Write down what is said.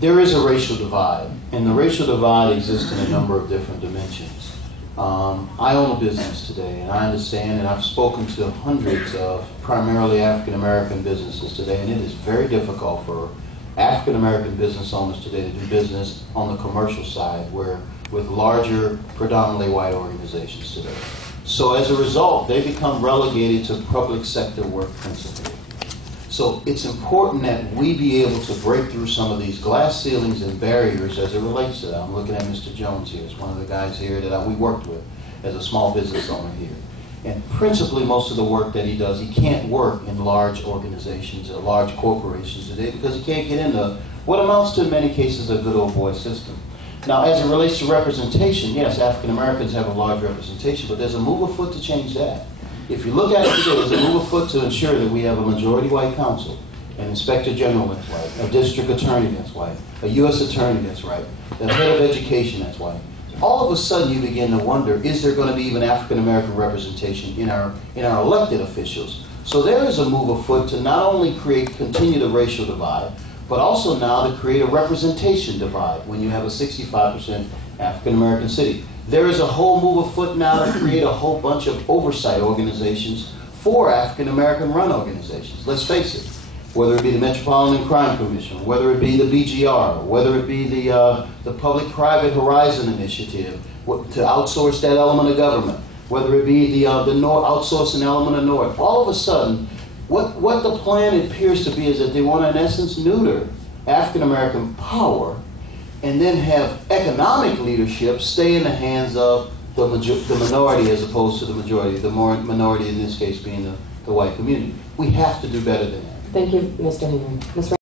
There is a racial divide, and the racial divide exists in a number of different dimensions. I own a business today, and I understand, and I've spoken to hundreds of primarily African-American businesses today, and it is very difficult for African-American business owners today to do business on the commercial side with larger, predominantly white organizations today. So as a result, they become relegated to public sector work principally. So it's important that we be able to break through some of these glass ceilings and barriers as it relates to that. I'm looking at Mr. Jones here. It's one of the guys here that we worked with as a small business owner here. And principally, most of the work that he does, he can't work in large organizations or large corporations today because he can't get into what amounts to, in many cases, a good old boy system. Now, as it relates to representation, yes, African Americans have a large representation, but there's a move afoot to change that. If you look at it today, there's a move afoot to ensure that we have a majority white council, an inspector general that's white, a district attorney that's white, a U.S. attorney that's white, the head of education that's white. All of a sudden you begin to wonder, is there going to be even African American representation in our elected officials? So there is a move afoot to not only continue the racial divide, but also now to create a representation divide when you have a 65% African American city. There is a whole move afoot now to create a whole bunch of oversight organizations for African American run organizations. Let's face it, whether it be the Metropolitan Crime Commission, whether it be the BGR, whether it be the Public-Private Horizon Initiative to outsource that element of government, whether it be the outsourcing element of North. All of a sudden, what the plan appears to be is that they want to, in essence, neuter African American power and then have economic leadership stay in the hands of the minority as opposed to the majority, the minority in this case being the white community. We have to do better than that. Thank you, Mr. Henry. Ms.